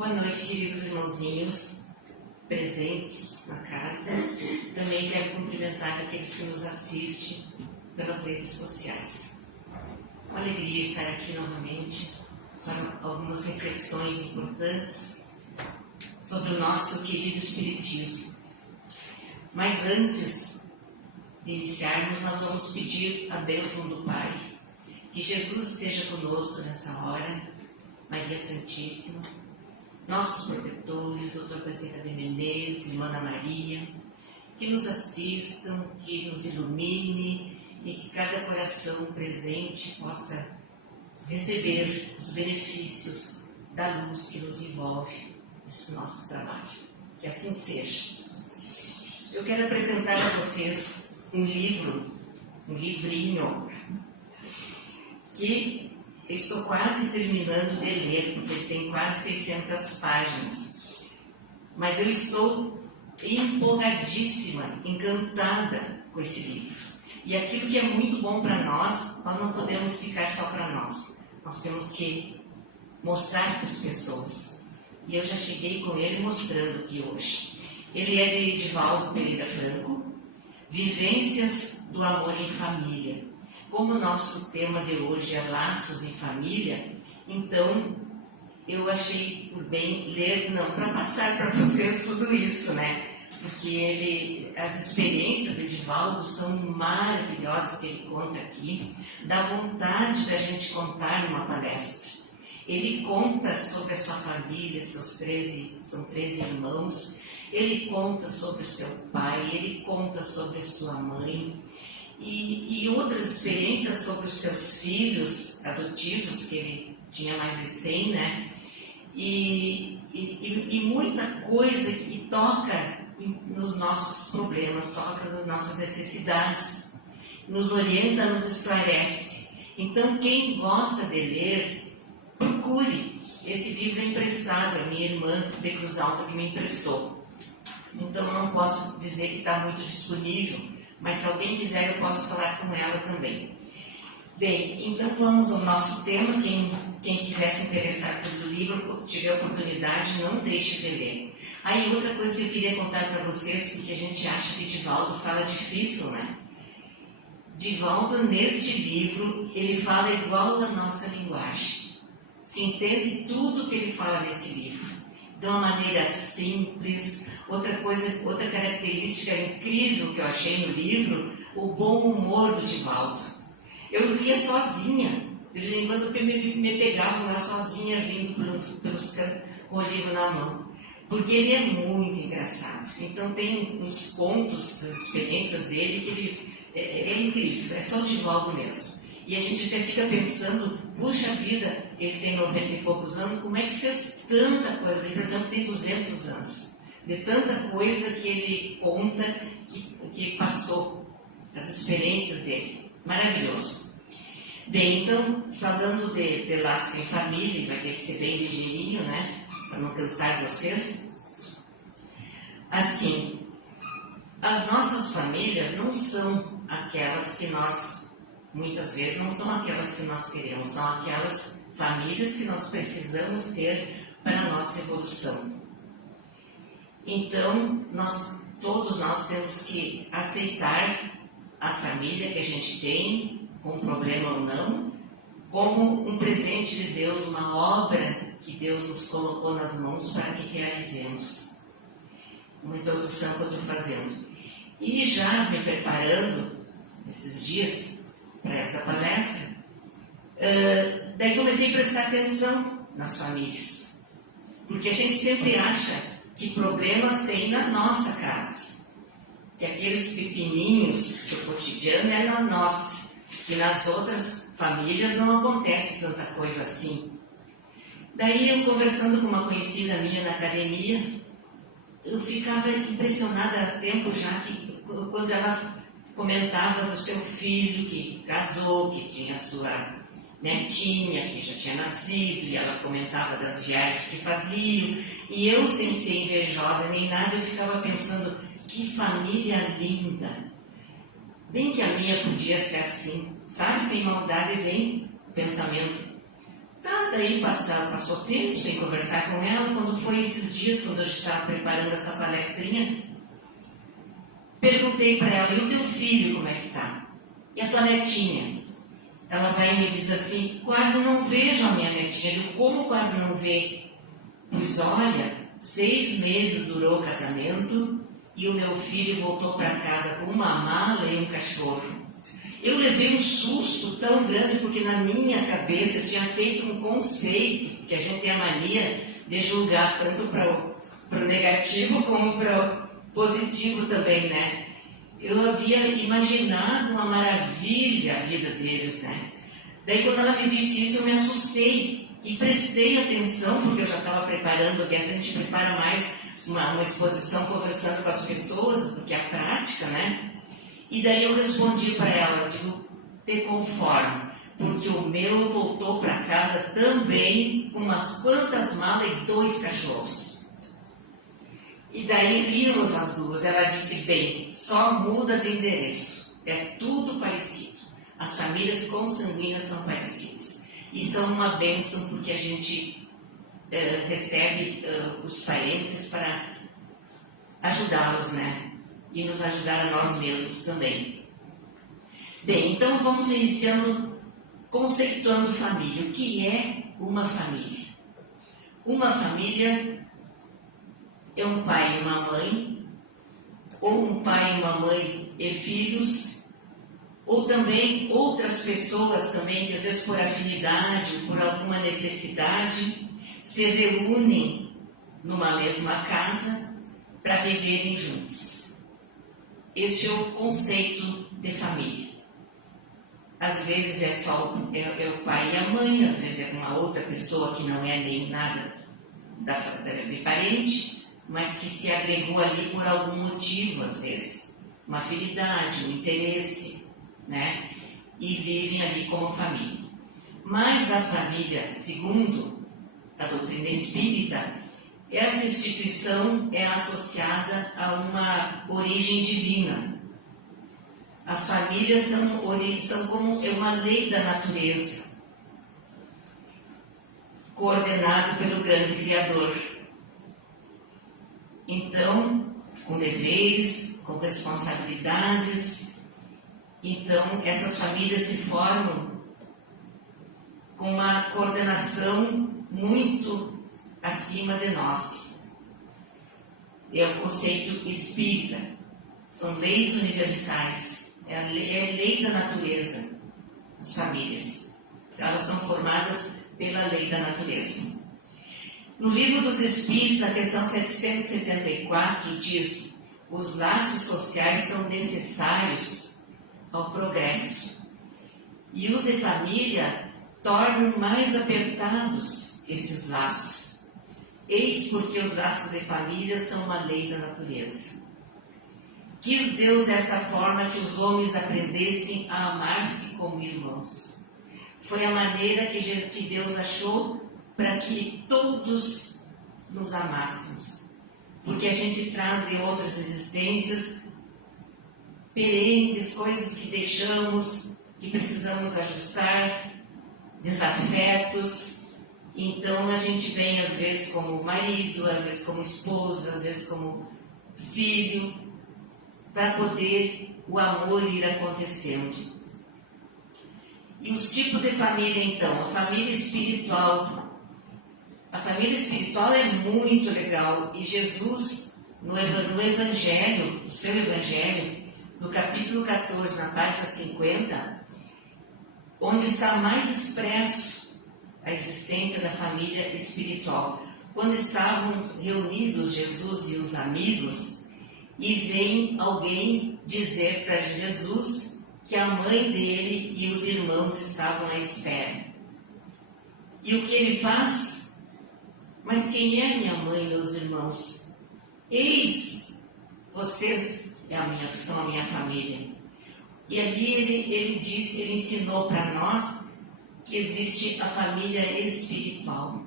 Boa noite, queridos irmãozinhos presentes na casa. Também quero cumprimentar aqueles que nos assistem pelas redes sociais. Uma alegria estar aqui novamente para algumas reflexões importantes sobre o nosso querido Espiritismo. Mas antes de iniciarmos, nós vamos pedir a bênção do Pai. Que Jesus esteja conosco nessa hora, Maria Santíssima, nossos protetores, doutor Bezerra de Menezes, irmã Ana Maria, que nos assistam, que nos ilumine e que cada coração presente possa receber os benefícios da luz que nos envolve nesse nosso trabalho. Que assim seja. Eu quero apresentar a vocês um livrinho, que eu estou quase terminando de ler, porque ele tem quase 600 páginas. Mas eu estou empolgadíssima, encantada com esse livro. E aquilo que é muito bom para nós não podemos ficar só para nós. Nós temos que mostrar para as pessoas. E eu já cheguei com ele mostrando aqui hoje. Ele é de Divaldo Pereira Franco, Vivências do Amor em Família. Como o nosso tema de hoje é Laços em Família, então eu achei por bem ler, não para passar para vocês tudo isso, né? Porque as experiências de Divaldo são maravilhosas que ele conta aqui, dá vontade da gente contar numa palestra. Ele conta sobre a sua família, são 13 irmãos, ele conta sobre o seu pai, ele conta sobre a sua mãe, e outras experiências sobre os seus filhos adotivos, que ele tinha mais de 100, né? E muita coisa que toca nos nossos problemas, toca nas nossas necessidades, nos orienta, nos esclarece. Então, quem gosta de ler, procure. Esse livro é emprestado, a minha irmã de Cruz Alta que me emprestou. Então, eu não posso dizer que está muito disponível, mas se alguém quiser, eu posso falar com ela também. Bem, então vamos ao nosso tema. Quem quiser se interessar pelo livro, tiver oportunidade, não deixe de ler. Aí, outra coisa que eu queria contar para vocês, porque a gente acha que Divaldo fala difícil, né? Divaldo, neste livro, ele fala igual a nossa linguagem. Se entende tudo que ele fala nesse livro, de uma maneira simples. Outra característica incrível que eu achei no livro, o bom humor do Divaldo. Eu lia sozinha, de vez em quando eu me pegava lá sozinha, vindo pelos campos, com o livro na mão, porque ele é muito engraçado. Então tem uns contos das experiências dele que ele é incrível, é só o Divaldo mesmo. E a gente até fica pensando, puxa vida, ele tem 90 e poucos anos, como é que fez tanta coisa? Ele, por exemplo, tem 200 anos. De tanta coisa que ele conta, que passou, as experiências dele. Maravilhoso. Bem, então, falando de laços em família, vai ter que ser bem ligeirinho, né? Para não cansar vocês. Assim, as nossas famílias não são aquelas que nós, muitas vezes, não são aquelas que nós queremos, são aquelas famílias que nós precisamos ter para a nossa evolução. Então, todos nós temos que aceitar a família que a gente tem, com problema ou não, como um presente de Deus, uma obra que Deus nos colocou nas mãos para que realizemos. Uma introdução que eu estou fazendo. E já me preparando, esses dias, para essa palestra, daí comecei a prestar atenção nas famílias. Porque a gente sempre acha que problemas tem na nossa casa, que aqueles pepininhos do cotidiano é na nossa, e nas outras famílias não acontece tanta coisa assim. Daí eu conversando com uma conhecida minha na academia, eu ficava impressionada há tempo já, que quando ela comentava do seu filho que casou, que tinha sua netinha, que já tinha nascido, e ela comentava das viagens que faziam, e eu, sem ser invejosa nem nada, eu ficava pensando, que família linda. Bem que a minha podia ser assim, sabe? Sem maldade vem o pensamento. Tá, daí passou tempo sem conversar com ela. Quando foi esses dias, quando eu estava preparando essa palestrinha, perguntei para ela: e o teu filho, como é que tá? E a tua netinha? Ela vai e me diz assim: quase não vejo a minha netinha. Eu digo: como quase não vê? Pois olha, 6 meses durou o casamento e o meu filho voltou para casa com uma mala e um cachorro. Eu levei um susto tão grande porque na minha cabeça eu tinha feito um conceito, que a gente tem a mania de julgar tanto para o negativo como para o positivo também, né? Eu havia imaginado uma maravilha a vida deles, né? Daí quando ela me disse isso, eu me assustei e prestei atenção, porque eu já estava preparando, porque a gente prepara mais uma exposição conversando com as pessoas, porque é a prática, né? E daí eu respondi para ela, eu digo: te conformo, porque o meu voltou para casa também com umas quantas malas e 2 cachorros. E daí rimos as duas. Ela disse: bem, só muda de endereço, é tudo parecido. As famílias consanguíneas são parecidas. E são uma bênção porque a gente recebe os parentes para ajudá-los, né? E nos ajudar a nós mesmos também. Bem, então vamos iniciando conceituando família. O que é uma família? Uma família é um pai e uma mãe, ou um pai e uma mãe e filhos, ou também outras pessoas também que às vezes por afinidade, por alguma necessidade, se reúnem numa mesma casa para viverem juntos. Este é o conceito de família. Às vezes é só o pai e a mãe, às vezes é uma outra pessoa que não é nem nada de parente, mas que se agregou ali por algum motivo, às vezes, uma afinidade, um interesse, né? E vivem ali como família. Mas a família, segundo a doutrina espírita, essa instituição é associada a uma origem divina. As famílias são como uma lei da natureza, coordenado pelo grande Criador. Então, com deveres, com responsabilidades, então essas famílias se formam com uma coordenação muito acima de nós. É o conceito espírita, são leis universais. É a lei da natureza, as famílias. Elas são formadas pela lei da natureza. No Livro dos Espíritos, na questão 774, diz: os laços sociais são necessários ao progresso. E os de família tornam mais apertados esses laços. Eis porque os laços de família são uma lei da natureza. Quis Deus desta forma que os homens aprendessem a amar-se como irmãos. Foi a maneira que Deus achou para que todos nos amássemos. Porque a gente traz de outras existências perentes, coisas que deixamos, que precisamos ajustar, desafetos. Então a gente vem às vezes como marido, às vezes como esposa, às vezes como filho, para poder o amor ir acontecendo. E os tipos de família, então: a família espiritual. A família espiritual é muito legal, e Jesus, no Evangelho, no seu Evangelho, no capítulo 14, na página 50, onde está mais expresso a existência da família espiritual. Quando estavam reunidos Jesus e os amigos, e vem alguém dizer para Jesus que a mãe dele e os irmãos estavam à espera. E o que ele faz? Mas quem é minha mãe e meus irmãos? Eis, vocês são a minha família. E ali ele ensinou para nós que existe a família espiritual.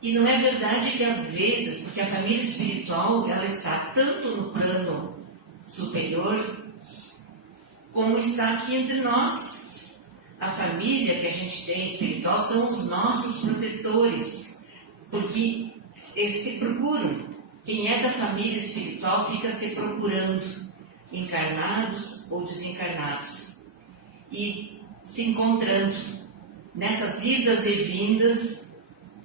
E não é verdade que às vezes, porque a família espiritual ela está tanto no plano superior, como está aqui entre nós. a família que a gente tem espiritual são os nossos protetores, porque eles se procuram. Quem é da família espiritual fica se procurando, encarnados ou desencarnados, e se encontrando nessas idas e vindas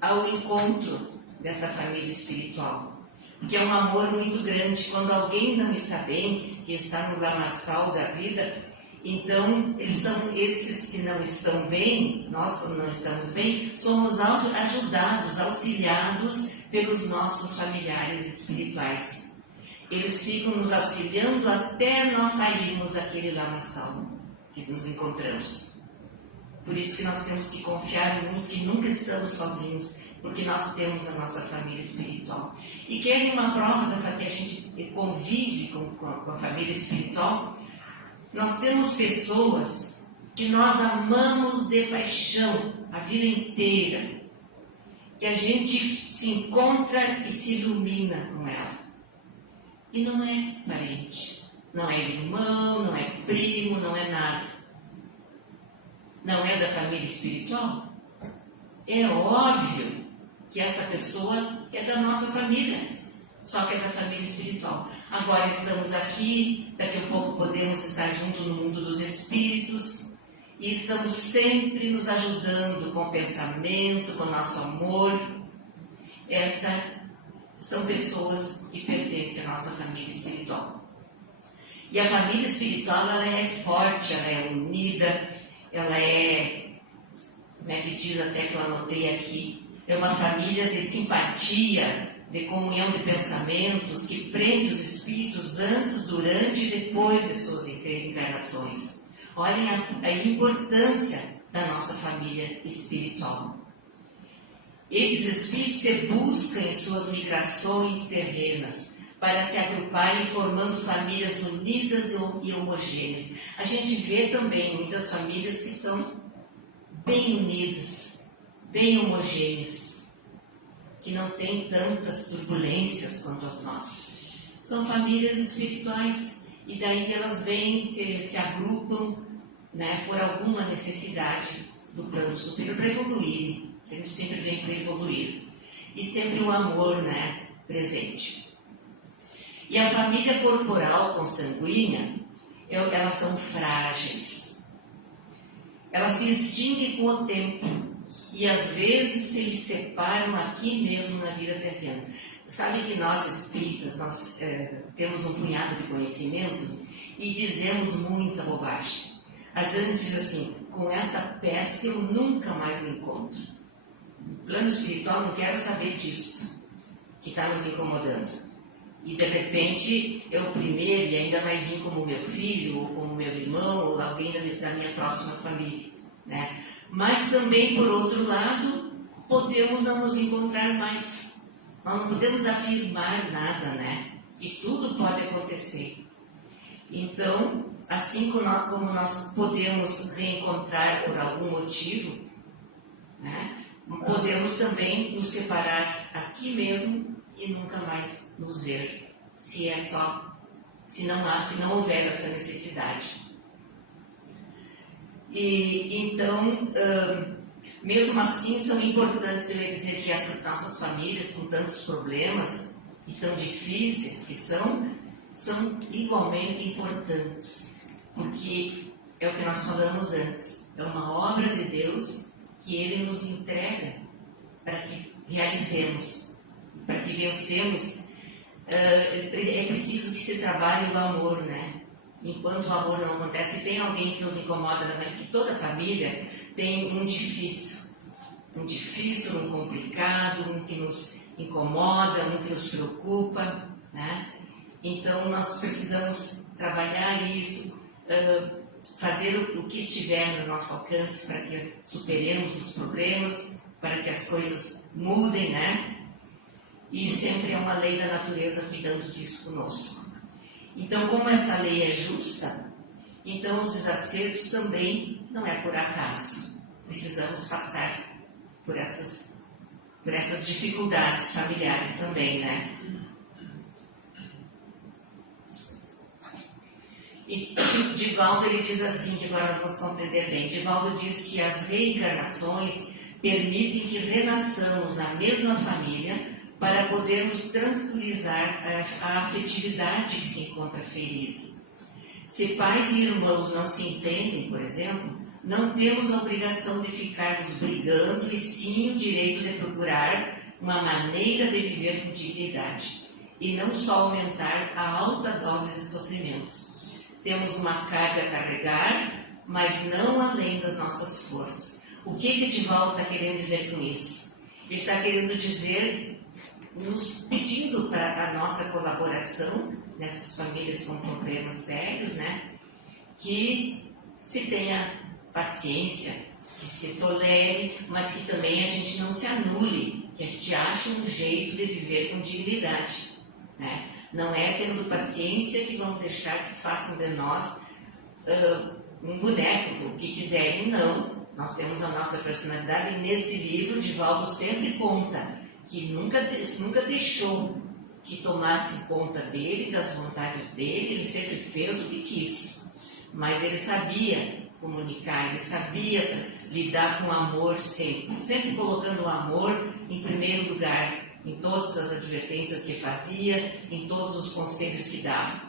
ao encontro dessa família espiritual. Porque é um amor muito grande. Quando alguém não está bem, que está no lamaçal da vida, então eles são esses que não estão bem. Nós, quando não estamos bem, somos ajudados, auxiliados pelos nossos familiares espirituais. Eles ficam nos auxiliando até nós sairmos daquele lamaçal que nos encontramos. Por isso que nós temos que confiar muito que nunca estamos sozinhos, porque nós temos a nossa família espiritual. E querem uma prova que a gente convive com a família espiritual? Nós temos pessoas que nós amamos de paixão a vida inteira, que a gente se encontra e se ilumina com ela. E não é parente, não é irmão, não é primo, não é nada. Não é da família espiritual? É óbvio que essa pessoa é da nossa família, só que é da família espiritual. Agora estamos aqui, daqui a pouco podemos estar juntos no mundo dos espíritos, e estamos sempre nos ajudando com o pensamento, com o nosso amor. Estas são pessoas que pertencem à nossa família espiritual. E a família espiritual, ela é forte, ela é unida, ela é, como é que diz até que eu anotei aqui, é uma família de simpatia, de comunhão de pensamentos, que prende os espíritos antes, durante e depois de suas encarnações. Olhem a importância da nossa família espiritual. Esses espíritos se buscam em suas migrações terrenas para se agruparem formando famílias unidas e homogêneas. A gente vê também muitas famílias que são bem unidas, bem homogêneas, que não têm tantas turbulências quanto as nossas. São famílias espirituais, e daí elas vêm, se agrupam, né, por alguma necessidade do plano superior para evoluir. A gente sempre vem para evoluir. E sempre o amor, né, presente. E a família corporal consanguínea, elas são frágeis. Elas se extinguem com o tempo. E às vezes se separam aqui mesmo na vida terrena. Sabe que nós espíritas, nós temos um punhado de conhecimento e dizemos muita bobagem. Às vezes a gente diz assim, com esta peste eu nunca mais me encontro. No plano espiritual não quero saber disso, que está nos incomodando. E de repente eu primeiro, e ainda vai vir como meu filho, ou como meu irmão, ou alguém da minha próxima família, né? Mas também, por outro lado, podemos não nos encontrar mais. Nós não podemos afirmar nada, né? E tudo pode acontecer. Então, assim como nós podemos reencontrar por algum motivo, né? Podemos também nos separar aqui mesmo e nunca mais nos ver, se não houver essa necessidade. E então, mesmo assim, são importantes, eu ia dizer que essas nossas famílias, com tantos problemas e tão difíceis que são igualmente importantes, porque é o que nós falamos antes, é uma obra de Deus que Ele nos entrega para que realizemos, para que vencemos. É preciso que se trabalhe o amor, né? Enquanto o amor não acontece, tem alguém que nos incomoda, porque toda família tem um difícil, um complicado, um que nos incomoda, um que nos preocupa, né? Então nós precisamos trabalhar isso, fazer o que estiver no nosso alcance para que superemos os problemas, para que as coisas mudem, né? E sempre é uma lei da natureza cuidando disso conosco. Então, como essa lei é justa, então os desacertos também não é por acaso. Precisamos passar por essas dificuldades familiares também, né? E Divaldo ele diz assim, que agora nós vamos compreender bem. Divaldo diz que as reencarnações permitem que renasçamos na mesma família para podermos tranquilizar a afetividade que se encontra ferida. Se pais e irmãos não se entendem, por exemplo, não temos a obrigação de ficarmos brigando e sim o direito de procurar uma maneira de viver com dignidade e não só aumentar a alta dose de sofrimentos. Temos uma carga a carregar, mas não além das nossas forças. O que Divaldo está querendo dizer com isso? Ele está querendo dizer, nos pedindo para a nossa colaboração nessas famílias com problemas sérios, né? Que se tenha paciência, que se tolere, mas que também a gente não se anule, que a gente ache um jeito de viver com dignidade, né? Não é tendo paciência que vão deixar que façam de nós um boneco, o que quiserem, não. Nós temos a nossa personalidade e nesse livro Divaldo sempre conta que nunca deixou que tomasse conta dele, das vontades dele, ele sempre fez o que quis. Mas ele sabia comunicar, ele sabia lidar com amor sempre colocando o amor em primeiro lugar, em todas as advertências que fazia, em todos os conselhos que dava.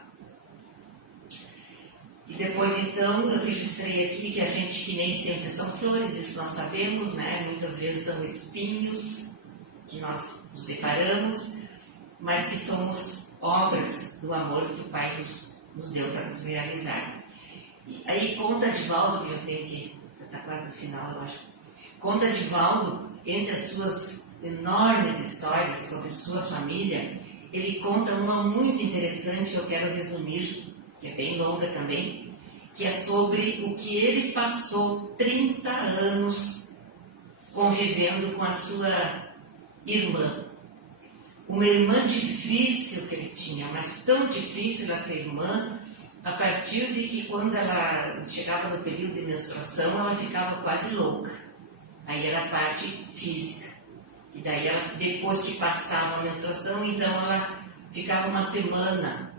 E depois, então, eu registrei aqui que a gente, que nem sempre são flores, isso nós sabemos, né? Muitas vezes são espinhos que nós nos deparamos, mas que somos obras do amor que o Pai nos deu para nos realizar. E aí conta Divaldo, que eu tenho que, está quase no final, eu acho, conta Divaldo, entre as suas enormes histórias sobre sua família, ele conta uma muito interessante que eu quero resumir, que é bem longa também, que é sobre o que ele passou 30 anos convivendo com a sua irmã. Uma irmã difícil que ele tinha, mas tão difícil essa irmã, a partir de que quando ela chegava no período de menstruação, ela ficava quase louca. Aí era a parte física. E daí, ela, depois que passava a menstruação, então ela ficava uma semana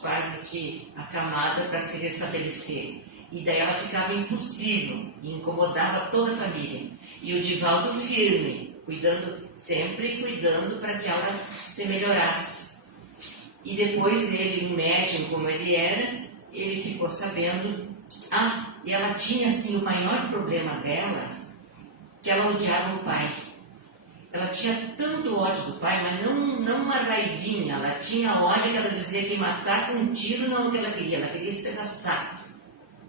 quase que acamada para se restabelecer. E daí ela ficava impossível e incomodava toda a família. E o Divaldo firme, sempre cuidando para que ela se melhorasse. E depois ele, um médium como ele era, ele ficou sabendo, e ela tinha assim o maior problema dela, que ela odiava o pai. Ela tinha tanto ódio do pai, mas não uma raivinha, ela tinha ódio que ela dizia que matar com um tiro não é o que ela queria espedaçar.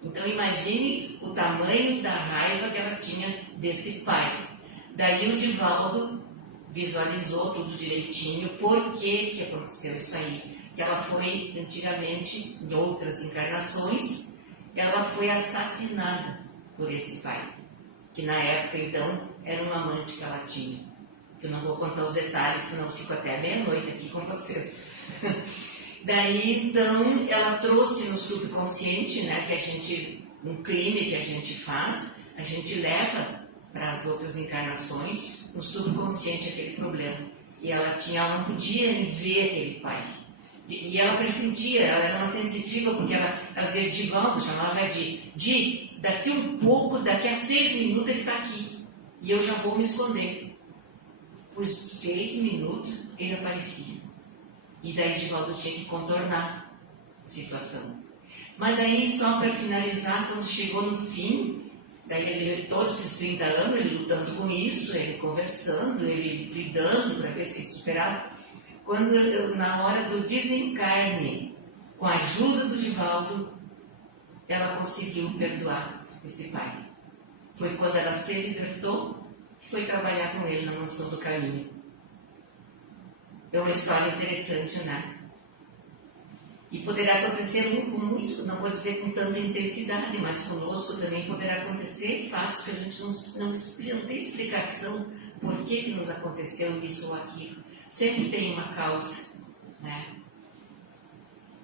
Então imagine o tamanho da raiva que ela tinha desse pai. Daí o Divaldo visualizou tudo direitinho, por que aconteceu isso aí. Que ela foi, antigamente, em outras encarnações, ela foi assassinada por esse pai. Que na época, então, era um amante que ela tinha. Eu não vou contar os detalhes, senão fico até meia-noite aqui com vocês. Daí, então, ela trouxe no subconsciente, né, um crime que a gente faz, a gente leva para as outras encarnações, no subconsciente aquele problema. E ela não podia ver aquele pai. E ela pressentia, ela era uma sensitiva, porque ela dizia Divaldo, chamava daqui um pouco, daqui a 6 minutos ele está aqui. E eu já vou me esconder. Por 6 minutos ele aparecia. E daí Divaldo tinha que contornar a situação. Mas daí, só para finalizar, quando chegou no fim, daí ele, todos esses 30 anos, ele lutando com isso, ele conversando, ele lidando para ver se ele superava. Quando, na hora do desencarne, com a ajuda do Divaldo, ela conseguiu perdoar esse pai. Foi quando ela se libertou, foi trabalhar com ele na Mansão do Caminho. É uma história interessante, né? E poderá acontecer com muito, não vou dizer com tanta intensidade, mas conosco também poderá acontecer fatos que a gente não tem explicação por que nos aconteceu isso ou aquilo. Sempre tem uma causa, né?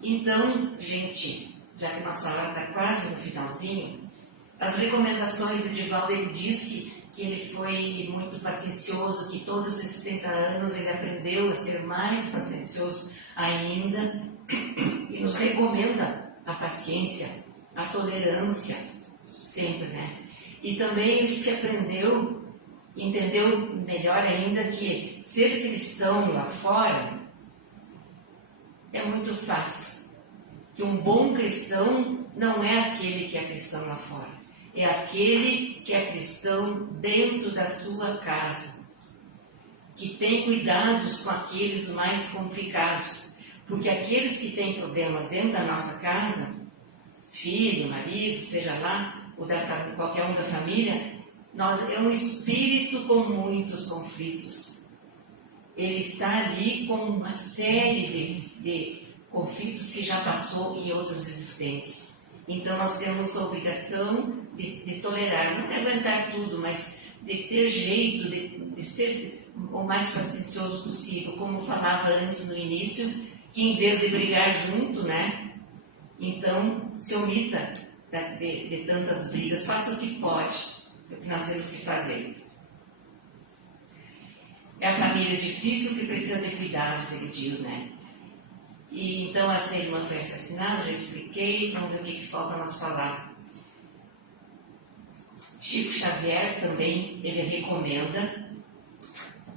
Então, gente, já que nossa hora está quase no finalzinho, as recomendações de Divaldo, ele diz que ele foi muito paciencioso, que todos esses 30 anos ele aprendeu a ser mais paciencioso ainda, e nos recomenda a paciência, a tolerância, sempre, né? E também ele se entendeu melhor ainda que ser cristão lá fora é muito fácil. Que um bom cristão não é aquele que é cristão lá fora, é aquele que é cristão dentro da sua casa, que tem cuidados com aqueles mais complicados, porque aqueles que têm problemas dentro da nossa casa, filho, marido, seja lá, ou qualquer um da família, é um espírito com muitos conflitos. Ele está ali com uma série de conflitos que já passou em outras existências. Então nós temos a obrigação de tolerar, não de aguentar tudo, mas de ter jeito, de ser o mais paciencioso possível, como falava antes no início, que em vez de brigar junto, né? Então se omita de tantas brigas, faça o que pode, é o que nós temos que fazer. É a família difícil que precisa de cuidados, ele diz, né? E então essa irmã foi assassinada, já expliquei, vamos ver o que falta nós falar. Chico Xavier também, ele recomenda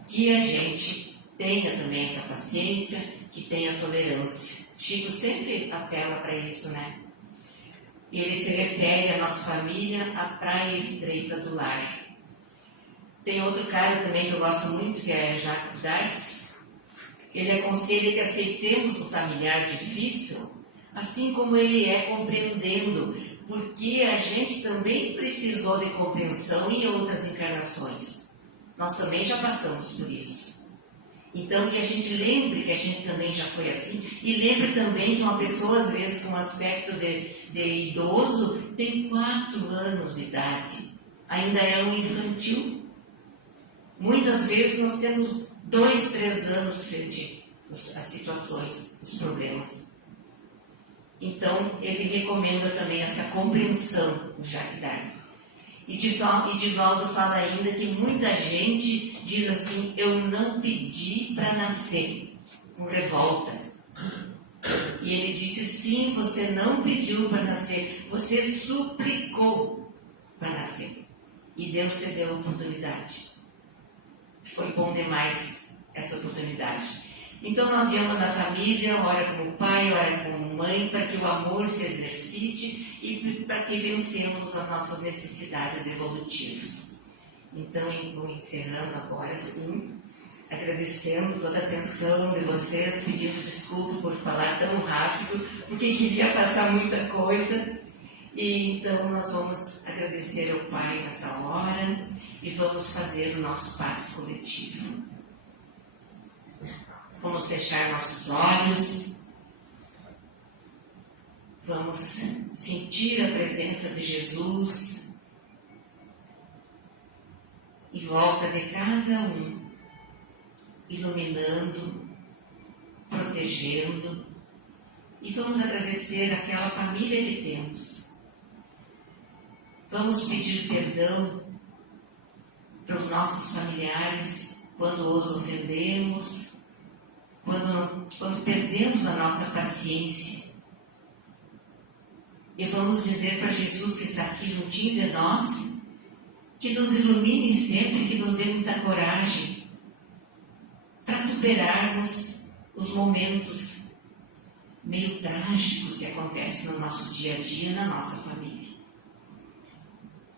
que a gente tenha também essa paciência, que tenha tolerância. Chico sempre apela para isso, né? E ele se refere à nossa família, à praia estreita do lar. Tem outro cara também que eu gosto muito, que é Jacques Darcy. Ele aconselha que aceitemos o familiar difícil, assim como ele é, compreendendo, porque a gente também precisou de compreensão em outras encarnações. Nós também já passamos por isso. Então, que a gente lembre que a gente também já foi assim, e lembre também que uma pessoa, às vezes, com um aspecto de idoso, tem 4 anos de idade, ainda é um infantil. Muitas vezes nós temos 2, 3 anos frente às situações, os problemas. Então, ele recomenda também essa compreensão, o Jacques Darcy. E Divaldo fala ainda que muita gente diz assim: eu não pedi para nascer, com revolta. E ele disse: sim, você não pediu para nascer, você suplicou para nascer. E Deus te deu a oportunidade. Foi bom demais essa oportunidade. Então nós viemos na família, ora como pai, ora como mãe, para que o amor se exercite e para que vencemos as nossas necessidades evolutivas. Então, vou encerrando agora sim, agradecendo toda a atenção de vocês, pedindo desculpa por falar tão rápido, porque queria passar muita coisa. E então nós vamos agradecer ao Pai nessa hora e vamos fazer o nosso passe coletivo. Vamos fechar nossos olhos, vamos sentir a presença de Jesus em volta de cada um, iluminando, protegendo, e vamos agradecer aquela família que temos. Vamos pedir perdão para os nossos familiares quando os ofendemos, quando perdemos a nossa paciência. E vamos dizer para Jesus, que está aqui juntinho de nós, que nos ilumine sempre, que nos dê muita coragem para superarmos os momentos meio trágicos que acontecem no nosso dia a dia, na nossa família.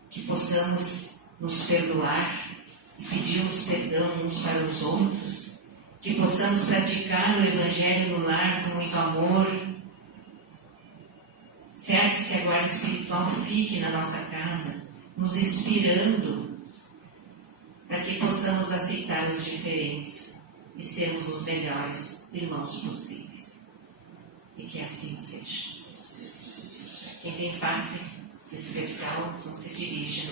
Que possamos nos perdoar e pedirmos perdão uns para os outros, que possamos praticar o Evangelho no lar com muito amor, certo? Que a guarda espiritual fique na nossa casa, nos inspirando, para que possamos aceitar os diferentes e sermos os melhores irmãos possíveis. E que assim seja. Quem tem passe especial, então se dirija